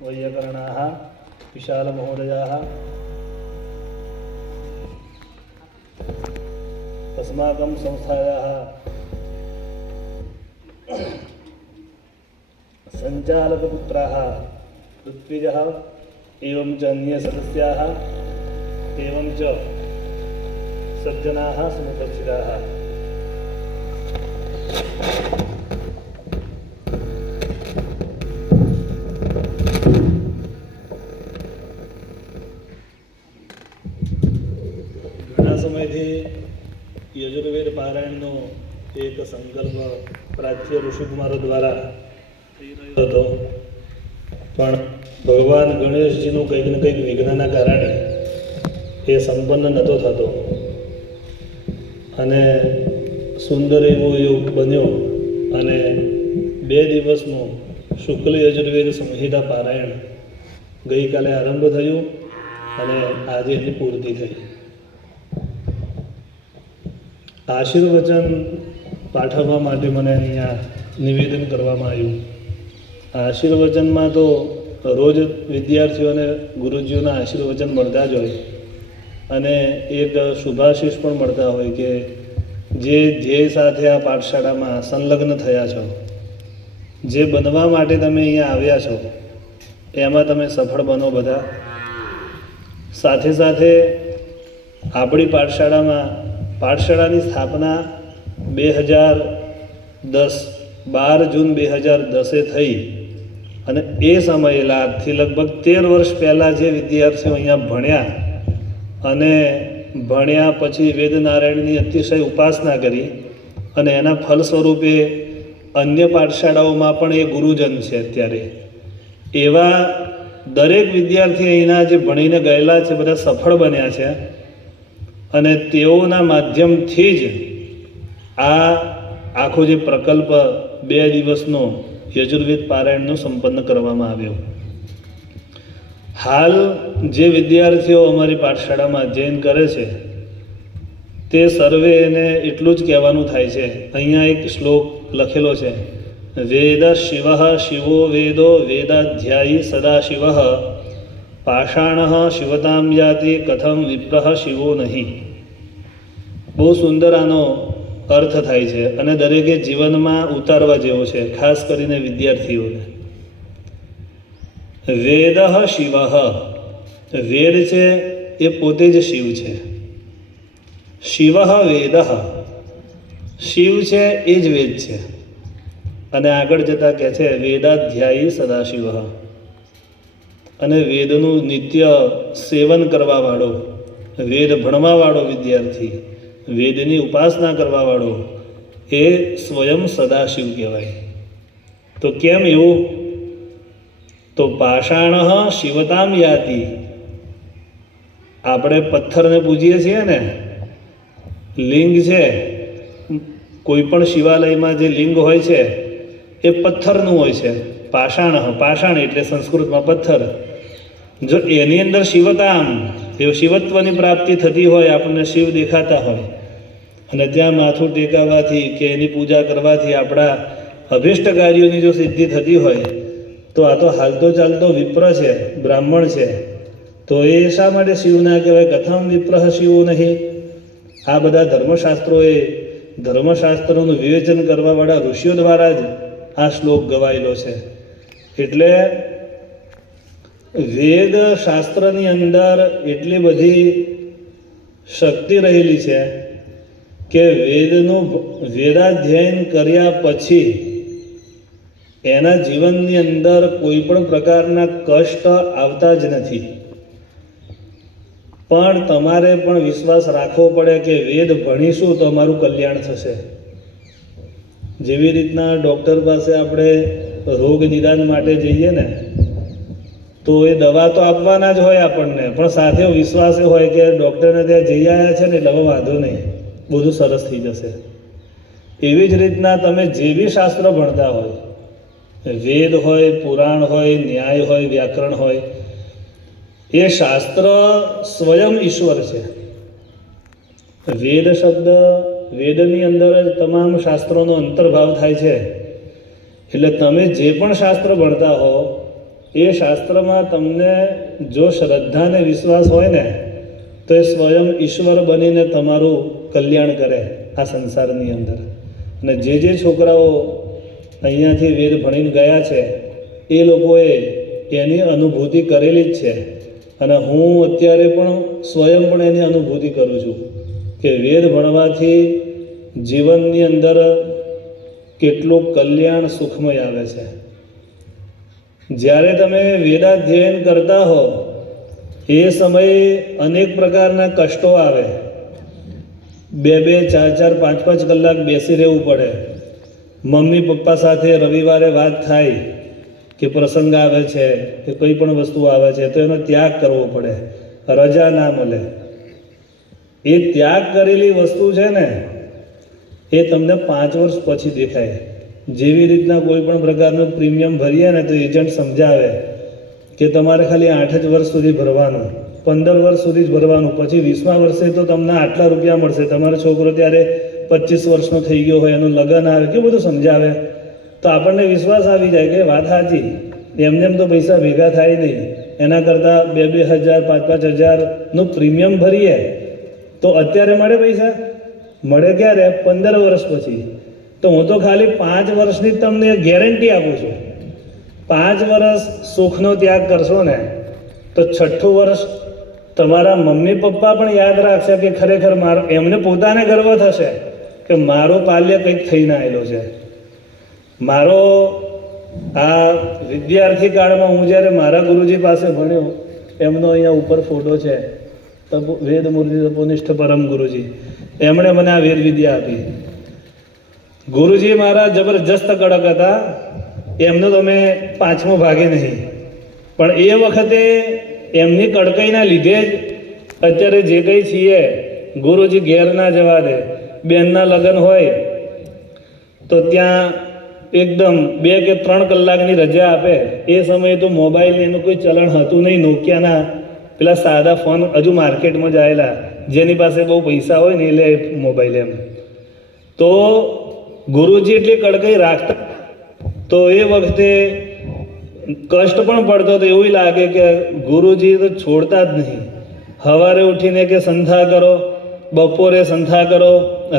वैयाकरणाः विशालमहोदयाः अस्माकं संस्थायाः सञ्चालकपुत्राः ऋत्विजः एवं च अन्ये सदस्याः एवं च सज्जनाः समुपस्थिताः। ઘણા સમયથી યજુર્વેદ પારાયણનો એક સંકલ્પ પ્રાચ્ય ઋષિકુમારો દ્વારા થઈ રહ્યો હતો, પણ ભગવાન ગણેશજીનું કંઈક ને કંઈક વિઘ્નના કારણે એ સંપન્ન નહોતો થતો અને સુંદર એવો યોગ બન્યો અને 2 દિવસનું શુક્લ યજુર્વેદ સંહિતા પારાયણ ગઈકાલે આરંભ થયું અને આજે એની પૂર્તિ થઈ. આશીર્વચન પાઠવવા માટે મને અહીંયા નિવેદન કરવામાં આવ્યું. આશીર્વચનમાં તો રોજ વિદ્યાર્થીઓને ગુરુજીઓના આશીર્વચન મળતા જ હોય અને એક શુભાશીષ પણ મળતા હોય કે જે ધ્યેય સાથે આ પાઠશાળામાં સંલગ્ન થયા છો, જે બનવા માટે તમે અહીંયા આવ્યા છો એમાં તમે સફળ બનો બધા. સાથે સાથે આપણી પાઠશાળાની સ્થાપના 12 જૂન 2010 થઈ અને એ સમયે આજથી લગભગ 13 વર્ષ પહેલાં જે વિદ્યાર્થીઓ અહીંયા ભણ્યા અને ભણ્યા પછી વેદનારાયણની અતિશય ઉપાસના કરી અને એના ફલ સ્વરૂપે અન્ય પાઠશાળાઓમાં પણ એ ગુરુજન છે. અત્યારે એવા દરેક વિદ્યાર્થી અહીંના જે ભણીને ગયેલા છે બધા સફળ બન્યા છે અને તેઓના માધ્યમથી જ આ આખો જે પ્રકલ્પ 2 દિવસનો યજુર્વેદ પારાયણનો સંપન્ન કરવામાં આવ્યો. હાલ જે વિદ્યાર્થીઓ અમારી પાઠશાળામાં અધ્યયન કરે છે તે સર્વે એને એટલું જ કહેવાનું થાય છે. અહીંયા એક શ્લોક લખેલો છે, વેદ શિવ શિવો વેદો વેદાધ્યાયી સદાશિવ પાષાણ શિવતામ યાતિ કથમ વિપ્રહ શિવો નહીં. બહુ સુંદર આનો અર્થ થાય છે અને દરેકે જીવનમાં ઉતારવા જેવો છે, ખાસ કરીને વિદ્યાર્થીઓને. વેદ શિવ, વેદ છે એ પોતે જ શિવ છે. શિવ વેદ, શિવ છે એ જ વેદ છે. અને આગળ જતાં કહે છે વેદાધ્યાયી સદાશિવ, અને વેદનું નિત્ય સેવન કરવાવાળો, વેદ ભણવાવાળો વિદ્યાર્થી, વેદની ઉપાસના કરવાવાળો એ સ્વયં સદાશિવ કહેવાય. તો કેમ એવું? તો પાષાણ શિવતામ યાતિ. આપણે પથ્થરને પૂજીએ છીએ ને, લિંગ છે, કોઈ પણ શિવાલયમાં જે લિંગ હોય છે એ પથ્થરનું હોય છે. પાષાણ એટલે સંસ્કૃતમાં પથ્થર. જો એની અંદર શિવતામ, એ શિવત્વની પ્રાપ્તિ થતી હોય, આપણને શિવ દેખાતા હોય અને ત્યાં માથું ટેકાવવાથી કે એની પૂજા કરવાથી આપણા અભિષ્ટ કાર્યોની જો સિદ્ધિ થતી હોય તો આ તો હાલતો ચાલતો વિપ્ર છે, બ્રાહ્મણ છે. તો એ શા માટે શિવ ના કહેવાય? કથમ વિપ્રહ શિવો નહીં. આ બધા ધર્મશાસ્ત્રોનું વિવેચન કરવાવાળા ઋષિઓ દ્વારા જ આ શ્લોક ગવાયેલો છે. એટલે વેદ શાસ્ત્રની અંદર એટલી બધી શક્તિ રહેલી છે કે વેદાધ્યયન કર્યા પછી એના જીવનની અંદર કોઈ પણ પ્રકારના કષ્ટ આવતા જ નથી. પણ તમારે પણ વિશ્વાસ રાખવો પડે કે વેદ ભણીશું તો અમારું કલ્યાણ થશે. જેવી રીતના ડૉક્ટર પાસે આપણે રોગ નિદાન માટે જઈએ ને તો એ દવા તો આપવાના જ હોય આપણને, પણ સાથે વિશ્વાસ એ હોય કે ડૉક્ટરને ત્યાં જઈ આવ્યા છે ને એટલે હવે વાંધો નહીં, બધું સરસ થઈ જશે. એવી જ રીતના તમે જે બી શાસ્ત્ર ભણતા હોય, વેદ હોય, પુરાણ હોય, ન્યાય હોય, વ્યાકરણ હોય, એ શાસ્ત્ર સ્વયં ઈશ્વર છે. વેદ શબ્દ, વેદની અંદર જ તમામ શાસ્ત્રોનો અંતર્ભાવ થાય છે. એટલે તમે જે પણ શાસ્ત્ર ભણતા હો એ શાસ્ત્રમાં તમને જો શ્રદ્ધા અને વિશ્વાસ હોય ને તો એ સ્વયં ઈશ્વર બનીને તમારું કલ્યાણ કરે આ સંસારની અંદર. અને જે છોકરાઓ અહીંયાથી વેદ ભણીને ગયા છે એ લોકોએ એની અનુભૂતિ કરેલી જ છે. અને હું અત્યારે પણ સ્વયં પણ એની અનુભૂતિ કરું છું કે વેદ ભણવાથી જીવનની અંદર કેટલું કલ્યાણ સુખમય આવે છે. જ્યારે તમે વેદાધ્યયન કરતા હો એ સમયે અનેક પ્રકારના કષ્ટો આવે. 2-2, 4-4, 5-5 કલાક બેસી રહેવું પડે. મમ્મી પપ્પા સાથે રવિવારે વાત થાય કે પ્રસંગ આવે છે કે કોઈ પણ વસ્તુ આવે છે તો એનો ત્યાગ કરવો પડે, રજા ના મળે. એ ત્યાગ કરેલી વસ્તુ છે ને એ તમને 5 વર્ષ પછી દેખાય. જેવી રીતના કોઈ પણ પ્રકારનું પ્રીમિયમ ભરીએ ને તો એજન્ટ સમજાવે કે તમારે ખાલી 8 જ વર્ષ સુધી ભરવાનું, 15 વર્ષ સુધી જ ભરવાનું, પછી 20મા વર્ષે તો તમને આટલા રૂપિયા મળશે. તમારો છોકરો ત્યારે 25 વર્ષનો થઈ ગયો હોય, એનું લગ્ન આવે, કેવું બધું સમજાવે તો આપણને વિશ્વાસ આવી જાય કે વાત સાચી. એમને એમ તો પૈસા ભેગા થાય નહીં, એના કરતાં 2-2 હજાર 5-5 હજારનું પ્રીમિયમ ભરીએ તો અત્યારે મળે પૈસા? મળે ક્યારે? 15 વર્ષ પછી. તો હું તો ખાલી 5 વર્ષની તમને ગેરંટી આપું છું. 5 વર્ષ સુખનો ત્યાગ કરશો ને તો 6થું વર્ષ તમારા મમ્મી પપ્પા પણ યાદ રાખશે કે ખરેખર મારો, એમને પોતાને ગર્વ થશે કે મારો પાલ્ય કંઈક થઈને આવેલો છે. મારો આ વિદ્યાર્થી કાળમાં હું જ્યારે મારા ગુરુજી પાસે ભણ્યો, એમનો અહીંયા ઉપર ફોટો છે, વેદ મૂર્તિ તપોનિષ્ઠ પરમ ગુરુજી, એમણે મને આ વેદ વિદ્યા આપી. ગુરુજી મારા જબરજસ્ત કડક હતા. એમનો તો મેં 5મો ભાગે નહીં, પણ એ વખતે એમની કડકાઈના લીધે જ અત્યારે જે કંઈ છીએ. ગુરુજી ઘેર ના જવા દે, બેનના લગ્ન હોય તો ત્યાં એકદમ 2 કે 3 કલાકની રજા આપે. એ સમયે તો મોબાઈલ એનું કોઈ ચલણ હતું નહીં. નોકિયાના પેલા સાદા ફોન હજુ માર્કેટમાં જ આવેલા, જેની પાસે બહુ પૈસા હોય ને એ લે મોબાઈલ. એમ તો ગુરુજી એટલી કડકાઈ રાખતા. તો એ વખતે કષ્ટ પણ પડતો તો એવું લાગે કે ગુરુજી તો છોડતા જ નહીં. સવારે ઉઠીને કે સંધ્યા કરો, બપોરે સંધ્યા કરો,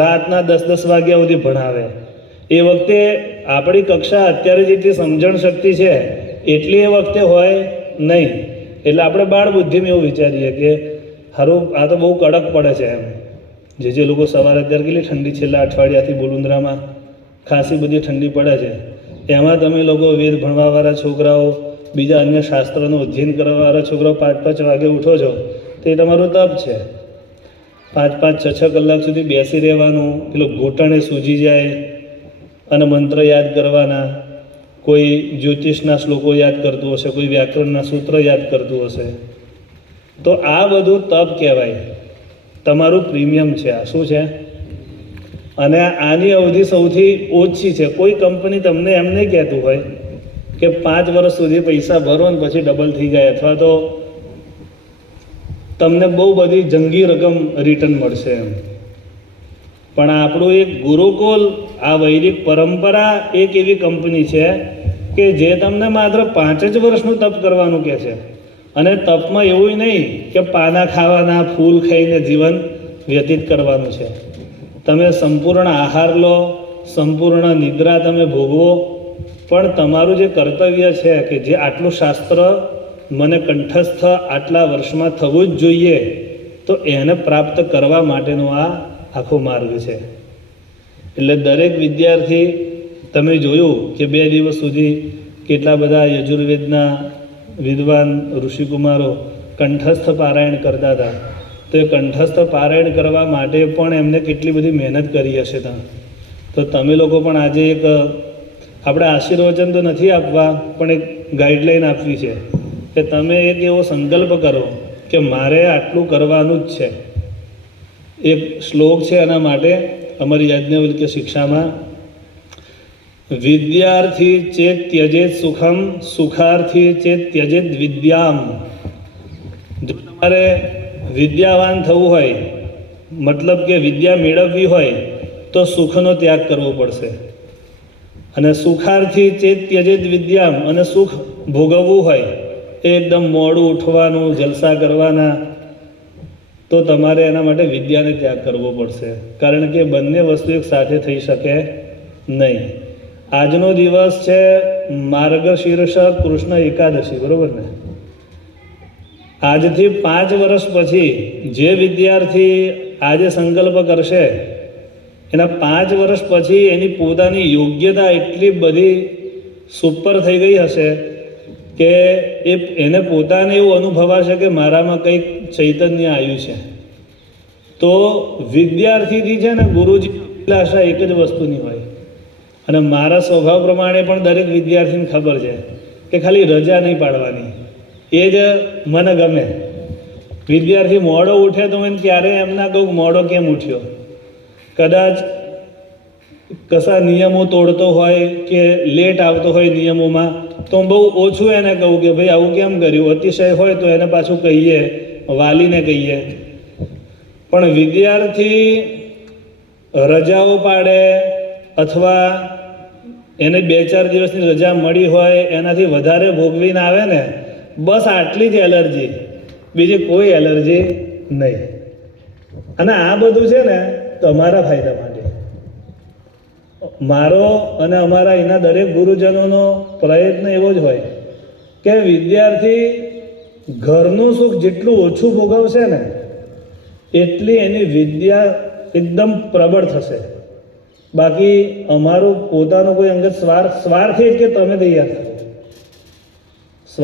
રાતના 10-10 વાગ્યા સુધી ભણાવે. એ વખતે આપણી કક્ષા અત્યારે જેટલી સમજણ શક્તિ છે એટલી એ વખતે હોય નહીં. એટલે આપણે બાળ બુદ્ધિમાં એવું વિચારીએ કે સારું આ તો બહુ કડક પડે છે. એમ જે લોકો સવારે અત્યારે કેટલી ઠંડી છેલ્લા અઠવાડિયાથી બોલુંદ્રામાં ખાસી બધી ઠંડી પડે છે, એમાં તમે લોકો વેદ ભણવાવાળા છોકરાઓ, બીજા અન્ય શાસ્ત્રોનું અધ્યયન કરવાવાળા છોકરાઓ 5-5 વાગે ઉઠો છો તો એ તમારું તપ છે. 5-5, 6-6 કલાક સુધી બેસી રહેવાનું, પેલો ઘૂંટણે સૂજી જાય અને મંત્ર યાદ કરવાના. કોઈ જ્યોતિષના શ્લોકો યાદ કરતું હશે, કોઈ વ્યાકરણના સૂત્ર યાદ કરતું હશે. તો આ બધું તપ કહેવાય. તમારું પ્રીમિયમ છે. આ શું છે? અને આની અવધિ સૌથી ઓછી છે. કોઈ કંપની તમને એમ નહીં કહેતું હોય કે 5 વર્ષ સુધી પૈસા ભરો ને પછી ડબલ થઈ જાય, અથવા તો તમને બહુ બધી જંગી રકમ રિટર્ન મળશે એમ. પણ આપણું એક ગુરુકુલ, આ વૈદિક પરંપરા એક એવી કંપની છે કે જે તમને માત્ર 5 જ વર્ષનું તપ કરવાનું કહે છે. અને તપમાં એવું નહીં કે પાના ખાવાના, ફૂલ ખાઈને જીવન વ્યતીત કરવાનું છે. તમે સંપૂર્ણ આહાર લો, સંપૂર્ણ નિદ્રા તમે ભોગવો, પણ તમારું જે કર્તવ્ય છે કે જે આટલું શાસ્ત્ર મને કંઠસ્થ આટલા વર્ષમાં થવું જ જોઈએ, તો એને પ્રાપ્ત કરવા માટેનો આ આખો માર્ગ છે. એટલે દરેક વિદ્યાર્થી, તમે જોયું કે 2 દિવસ સુધી કેટલા બધા યજુર્વેદના વિદ્વાન ઋષિકુમારો કંઠસ્થ પારાયણ કરતા હતા. તો એ કંઠસ્થ પારાયણ કરવા માટે પણ એમને કેટલી બધી મહેનત કરી હશે. તો તમે લોકો પણ આજે એક આપણે આશીર્વચન તો નથી આપવા, પણ એક ગાઈડલાઈન આપવી છે કે તમે એક એવો સંકલ્પ કરો કે મારે આટલું કરવાનું જ છે. એક શ્લોક છે એના માટે અમારી યાજ્ઞવલ્ક્ય શિક્ષામાં, વિદ્યાર્થી ચેત ત્યજેત સુખમ, સુખાર્થી ચેત ત્યજેત વિદ્યામ. જો તમારે વિદ્યાવાન થવું હોય, મતલબ કે વિદ્યા મેળવવી હોય, તો સુખનો ત્યાગ કરવો પડશે. અને સુખાર્થી ચેત ત્યજેત વિદ્યામ, અને સુખ ભોગવવું હોય, એકદમ મોડું ઉઠવાનું, જલસા કરવાના, તો તમારે એના માટે વિદ્યાને ત્યાગ કરવો પડશે, કારણ કે બંને વસ્તુ એક સાથે થઈ શકે નહીં. આજનો દિવસ છે માર્ગશીર્ષ કૃષ્ણ એકાદશી, બરોબર ને? આજથી 5 વર્ષ પછી જે વિદ્યાર્થી આજે સંકલ્પ કરશે, એના 5 વર્ષ પછી એની પોતાની યોગ્યતા એટલી બધી સુપર થઈ ગઈ હશે કે એને પોતાને એવું અનુભવાશે કે મારામાં કંઈક ચૈતન્ય આવ્યું છે. તો વિદ્યાર્થીથી છે ને ગુરુજી અભિલાષા એક જ વસ્તુની હોય, અને મારા સ્વભાવ પ્રમાણે પણ દરેક વિદ્યાર્થીને ખબર છે કે ખાલી રજા નહીં પાડવાની, એ જ મને ગમે. વિદ્યાર્થી મોડો ઉઠે તો મને ક્યારેય એમ ના કહું મોડો કેમ ઉઠ્યો. કદાચ કશા નિયમો તોડતો હોય કે લેટ આવતો હોય નિયમોમાં, તો હું બહુ ઓછું એને કહું કે ભાઈ આવું કેમ કર્યું. અતિશય હોય તો એને પાછું કહીએ, વાલીને કહીએ. પણ વિદ્યાર્થી રજાઓ પાડે અથવા એને 2-4 દિવસની રજા મળી હોય, એનાથી વધારે ભોગવીને આવે ને, બસ આટલી જ એલર્જી, બીજી કોઈ એલર્જી નહીં. અને આ બધું છે ને તમારા ફાયદા માટે. મારો અને અમારા એના દરેક ગુરુજનોનો પ્રયત્ન એવો જ હોય કે વિદ્યાર્થી ઘરનું સુખ જેટલું ઓછું ભોગવશે ને, એટલી એની વિદ્યા એકદમ પ્રબળ થશે. બાકી અમારું પોતાનું કોઈ અંગત સ્વાર્થ જ કે તમે તૈયાર થો.